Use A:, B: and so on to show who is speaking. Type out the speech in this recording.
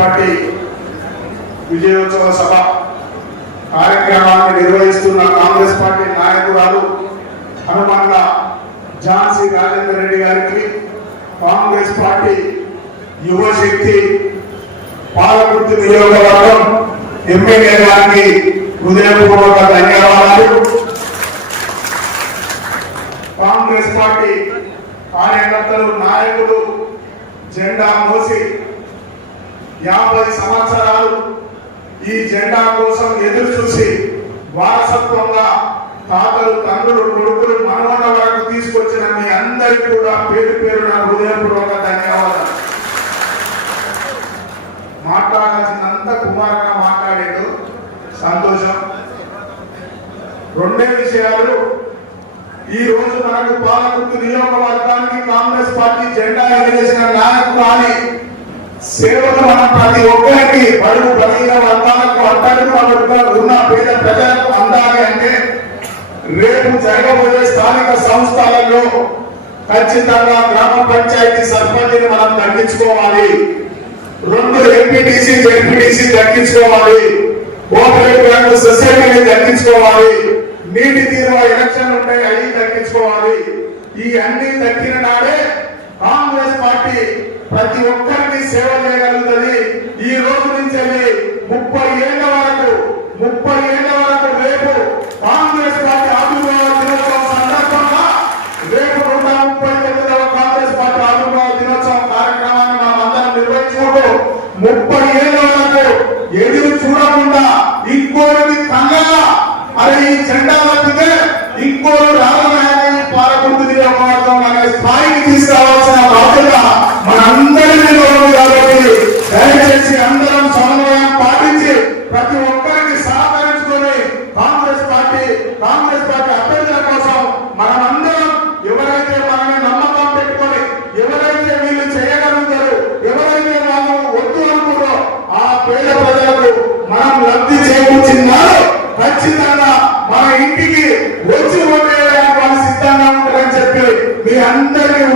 A: Party విజయోత్సవ సభ కార్యక్రమాన్ని నిర్వహిస్తున్న కాంగ్రెస్ పార్టీ నాయకురాలు హనుమంత ఝాన్సీ రాజేందర్ రెడ్డి గారికి కాంగ్రెస్ పార్టీ యువశక్తి పాలకుర్తి నియోజకవర్గం ఎమ్మెల్యే గారికి హృదయపూర్వక ధన్యవాదాలు. కాంగ్రెస్ పార్టీ కార్యకర్తలు నాయకులు జెండా మోసి యాభై సంవత్సరాలు ఈ జెండా కోసం ఎదురు చూసి వారసత్వంగా తాతలు తండ్రులు కొడుకులు మనవల వరకు తీసుకొచ్చిన మీ అందరికి కూడా పేరు పేరున హృదయపూర్వక ధన్యవాదాలు. మాట్లాడాల్సినంత కుమారంగా మాట్లాడాడు సంతోషం. రెండే విషయాలు. ఈ రోజు మనకు పాలకుర్తి నియోజకవర్గానికి కాంగ్రెస్ పార్టీ జెండా ఎగరేసిన నాయకురాలి సేవలు మనం ప్రతి ఒక్కరికి బడుగు బలహీన వర్గాలకు అట్టడుగు వర్గాలకు ఉన్న పేద ప్రజలకు అందాలి అంటే రేపు జరగబోయే స్థానిక సంస్థలలో ఖచ్చితంగా గ్రామ పంచాయతీ సర్పంచ్ని మనం తగ్గించుకోవాలి రెండు ఎంపీటీసీ ఎంపీటీసీ తగ్గించుకోవాలి కోఆపరేటివ్ బ్యాంకు సొసైటీని తగ్గించుకోవాలి నీటి తీరువ ఎలక్షన్ ఉంటాయి అవి తగ్గించుకోవాలి ఈ అన్ని తగ్గిన నాడే కాంగ్రెస్ పార్టీ ప్రతి ఒక్క ముప్పై ఏళ్ళ వరకు ఎదురు చూడకుండా ఇంకోరికి కన్నగా మరి ఈ జెండా తప్పితే ఇంకోరు రాజనాయకుని మన